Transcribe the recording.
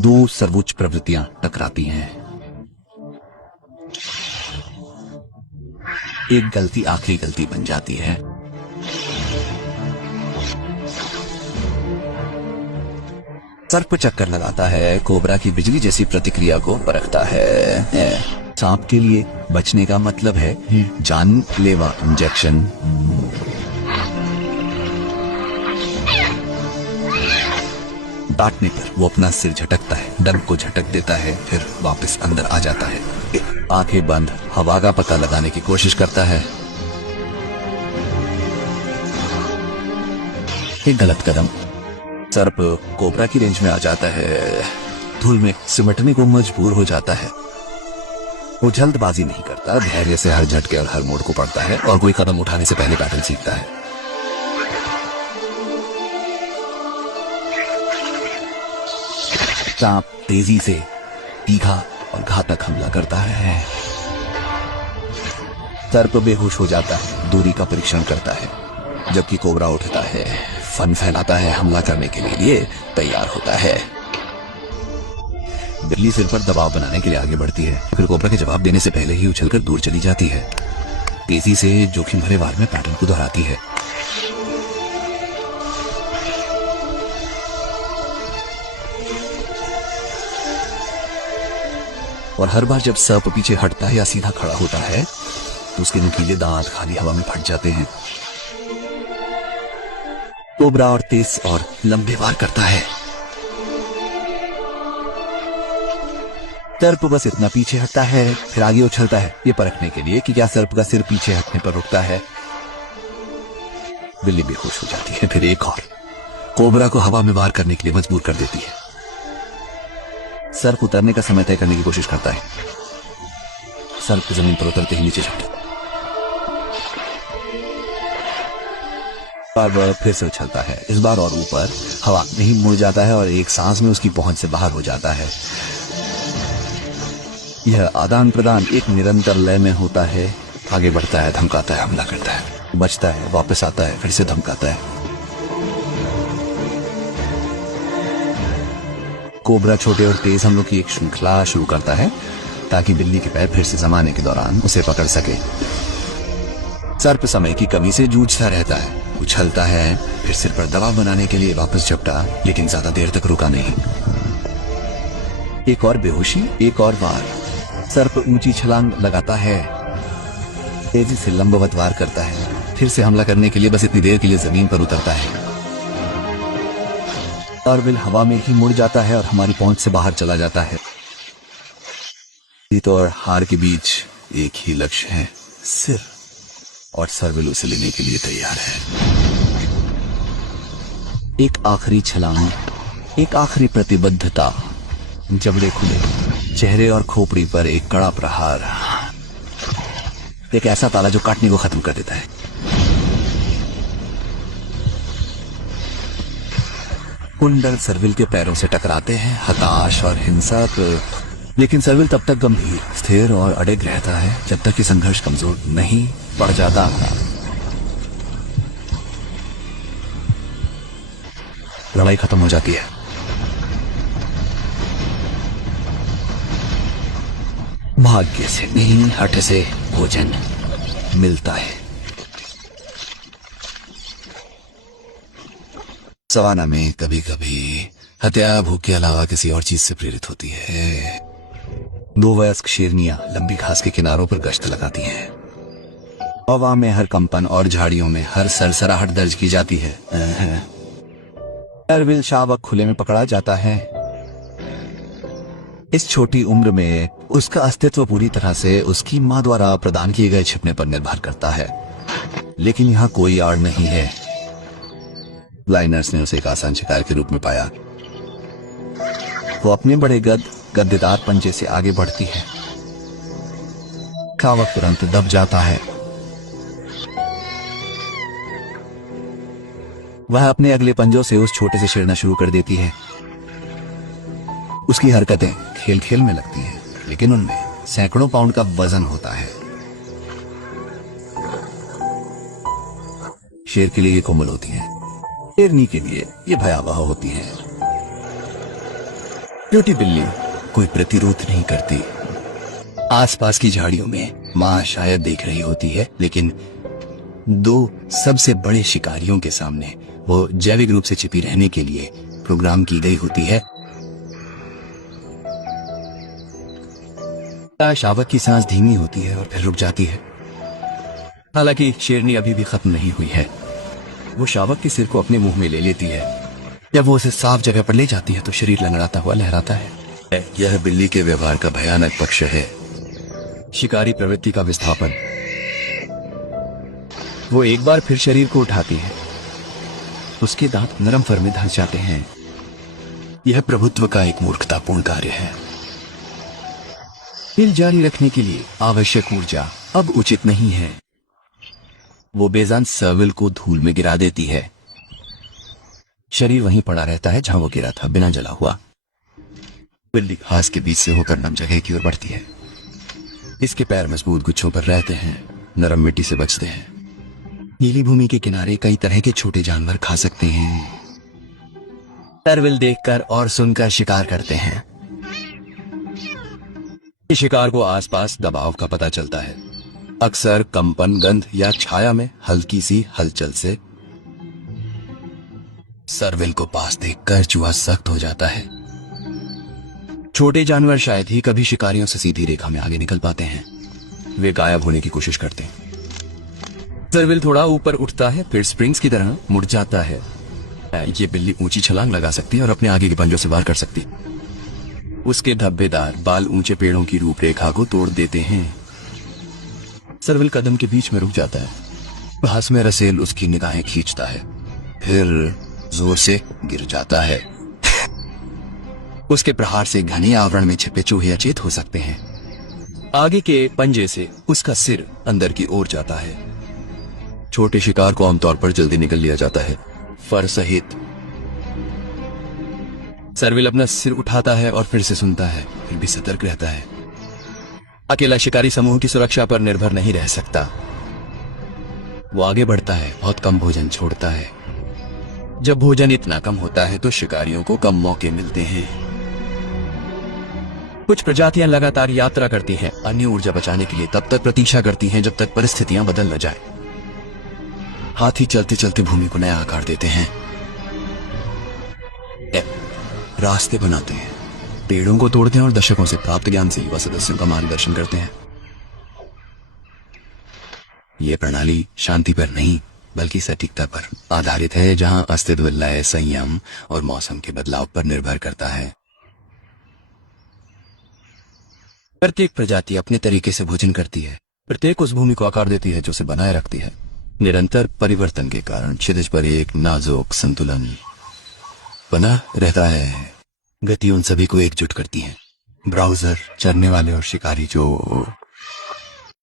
दो सर्वोच्च प्रवृत्तियां टकराती हैं। एक गलती आखिरी गलती बन जाती है। सर्प चक्कर लगाता है, कोबरा की बिजली जैसी प्रतिक्रिया को परखता है। सांप के लिए बचने का मतलब है जानलेवा इंजेक्शन। डांटने पर वो अपना सिर झटकता है, डंक को झटक देता है, फिर वापस अंदर आ जाता है। आंखें बंद हवा का पता लगाने की कोशिश करता है। एक गलत कदम, सर्प कोबरा की रेंज में आ जाता है, धूल में सिमटने को मजबूर हो जाता है। वो जल्दबाजी नहीं करता, धैर्य से हर झटके और हर मोड़ को पढ़ता है और कोई कदम उठाने से पहले पैटर्न सीखता है। सांप तेजी से तीखा और घातक हमला करता है। सर्प बेहोश हो जाता है, दूरी का परीक्षण करता है, जबकि कोबरा उठता है, फन फैलाता है, हमला करने के लिए तैयार होता है। बिल्ली सिर पर दबाव बनाने के लिए आगे बढ़ती है, फिर कोबरा के जवाब देने से पहले ही उछलकर दूर चली जाती है। तेजी से जोखिम भरे वार में पैटर्न को दोहराती है। और हर बार जब सर्प पीछे हटता है या सीधा खड़ा होता है तो उसके नुकीले दांत खाली हवा में फट जाते हैं। कोबरा और तेज और लंबे वार करता है। सर्प बस इतना पीछे हटता है, फिर आगे उछलता है, ये परखने के लिए कि क्या सर्प का सिर पीछे हटने पर रुकता है। बिल्ली बेहोश हो जाती है, फिर एक और कोबरा को हवा में वार करने के लिए मजबूर कर देती है। सर्प उतरने का समय तय करने की कोशिश करता है। सर्प जमीन पर उतरते ही नीचे झपटा और वह फिर से उछलता है, इस बार और ऊपर हवा में ही मुड़ जाता है और एक सांस में उसकी पहुंच से बाहर हो जाता है। यह आदान प्रदान एक निरंतर लय में होता है। आगे बढ़ता है, धमकाता है, हमला करता है, बचता है, वापस आता है, फिर से धमकाता है। कोबरा छोटे और तेज हमलों की एक श्रृंखला शुरू करता है ताकि बिल्ली के पैर फिर से जमाने के दौरान उसे पकड़ सके। सर्प समय की कमी से जूझता रहता है, उछलता है, फिर सिर पर दबाव बनाने के लिए वापस झपटा, लेकिन ज्यादा देर तक रुका नहीं। एक और बेहोशी, एक और वार। सर्प ऊंची छलांग लगाता है, तेजी से लंबवत वार करता है, फिर से हमला करने के लिए बस इतनी देर के लिए जमीन पर उतरता है और बिल हवा में ही मुड़ जाता है और हमारी पहुंच से बाहर चला जाता है। जीत और हार के बीच एक ही लक्ष्य है, सिर, और सर्विल उसे लेने के लिए तैयार है। एक आखिरी छलांग, एक आखिरी प्रतिबद्धता, जबड़े खुले, चेहरे और खोपड़ी पर एक कड़ा प्रहार, एक ऐसा ताला जो काटने को खत्म कर देता है। कुंडल सर्विल के पैरों से टकराते हैं, हताश और हिंसक, लेकिन सर्विल तब तक गंभीर, स्थिर और अडिग रहता है जब तक कि संघर्ष कमजोर नहीं पड़ जाता। लड़ाई खत्म हो जाती है। भाग्य से नहीं, हठ से भोजन मिलता है। सवाना में कभी कभी हत्या भूख के अलावा किसी और चीज से प्रेरित होती है। दो वयस्क शेरनियां लंबी घास के किनारों पर गश्त लगाती हैं। हवा में हर कंपन और झाड़ियों में हर सरसराहट दर्ज की जाती है। सर्विल शावक खुले में पकड़ा जाता है। इस छोटी उम्र में उसका अस्तित्व पूरी तरह से उसकी मां द्वारा प्रदान किए गए छिपने पर निर्भर करता है, लेकिन यहाँ कोई आड़ नहीं है। लाइनर्स ने उसे एक आसान शिकार के रूप में पाया। वो अपने बड़े गद्देदार पंजे से आगे बढ़ती है। शावक तुरंत दब जाता है। वह अपने अगले पंजों से उस छोटे से छेड़ना शुरू कर देती है। उसकी हरकतें खेल खेल में लगती हैं, लेकिन उनमें सैकड़ों पाउंड का वजन होता है। शेर के लिए ये कोमल होती हैं, शेरनी के लिए ये भयावह होती हैं। छोटी बिल्ली कोई प्रतिरोध नहीं करती। आसपास की झाड़ियों में माँ शायद देख रही होती है, लेकिन दो सबसे बड़े शिकारियों के सामने वो जैविक रूप से छिपी रहने के लिए प्रोग्राम की गई होती है। शावक की सांस धीमी होती है और फिर रुक जाती है। हालांकि शेरनी अभी भी खत्म नहीं हुई है। वो शावक के सिर को अपने मुंह में ले लेती है। जब वो उसे साफ जगह पर ले जाती है तो शरीर लंगड़ाता हुआ लहराता है। यह बिल्ली के व्यवहार का भयानक पक्ष है। शिकारी प्रवृत्ति का विस्थापन। वो एक बार फिर शरीर को उठाती है। उसके दांत नरम फर में धंस जाते हैं। यह प्रभुत्व का एक मूर्खतापूर्ण कार्य है। खेल जारी रखने के लिए आवश्यक ऊर्जा अब उचित नहीं है। वो बेजान सर्विल को धूल में गिरा देती है। शरीर वहीं पड़ा रहता है जहां वो गिरा था, बिना जला हुआ। बिल्ली घास के बीच से होकर नम जगह की ओर बढ़ती है। इसके पैर मजबूत गुच्छों पर रहते हैं, नरम मिट्टी से बचते हैं। नीली भूमि के किनारे कई तरह के छोटे जानवर खा सकते हैं। सर्विल देखकर और सुनकर शिकार करते हैं। शिकार को आसपास दबाव का पता चलता है, अक्सर कंपन, गंध या छाया में हल्की सी हलचल से। सर्विल को पास देखकर चूहा सख्त हो जाता है। छोटे जानवर शायद ही कभी शिकारियों से सीधी रेखा में आगे निकल पाते हैं। वे गायब होने की कोशिश करते हैं। सर्विल थोड़ा ऊपर उठता है, फिर स्प्रिंग्स की तरह मुड़ जाता है। ये बिल्ली ऊंची छलांग लगा सकती है और अपने आगे के पंजों से वार कर सकती। उसके धब्बेदार बाल ऊंचे पेड़ों की रूपरेखा को तोड़ देते हैं। सर्विल कदम के बीच में रुक जाता है। घास में रसेल उसकी निगाहें खींचता है, फिर जोर से गिर जाता है। उसके प्रहार से घने आवरण में छिपे चूहे अचेत हो सकते हैं। आगे के पंजे से उसका सिर अंदर की ओर जाता है। छोटे शिकार को आमतौर पर जल्दी निकल लिया जाता है, फर सहित। सर्विल अपना सिर उठाता है और फिर से सुनता है, फिर भी सतर्क रहता है। अकेला शिकारी समूह की सुरक्षा पर निर्भर नहीं रह सकता। वो आगे बढ़ता है, बहुत कम भोजन छोड़ता है। जब भोजन इतना कम होता है तो शिकारियों को कम मौके मिलते हैं। कुछ प्रजातियां लगातार यात्रा करती हैं, अन्य ऊर्जा बचाने के लिए तब तक प्रतीक्षा करती हैं जब तक परिस्थितियां बदल न जाए। हाथी चलते चलते भूमि को नया आकार देते हैं, रास्ते बनाते हैं, पेड़ों को तोड़ते हैं और दशकों से प्राप्त ज्ञान से युवा सदस्यों का मार्गदर्शन करते हैं। यह प्रणाली शांति पर नहीं बल्कि सटीकता पर आधारित है, जहां अस्तित्व लय, संयम और मौसम के बदलाव पर निर्भर करता है। प्रत्येक प्रजाति अपने तरीके से भोजन करती है। प्रत्येक उस भूमि को आकार देती है जो उसे बनाए रखती है। निरंतर परिवर्तन के कारण क्षितिज पर एक नाजुक संतुलन बना रहता है। गति उन सभी को एकजुट करती है, ब्राउजर, चरने वाले और शिकारी, जो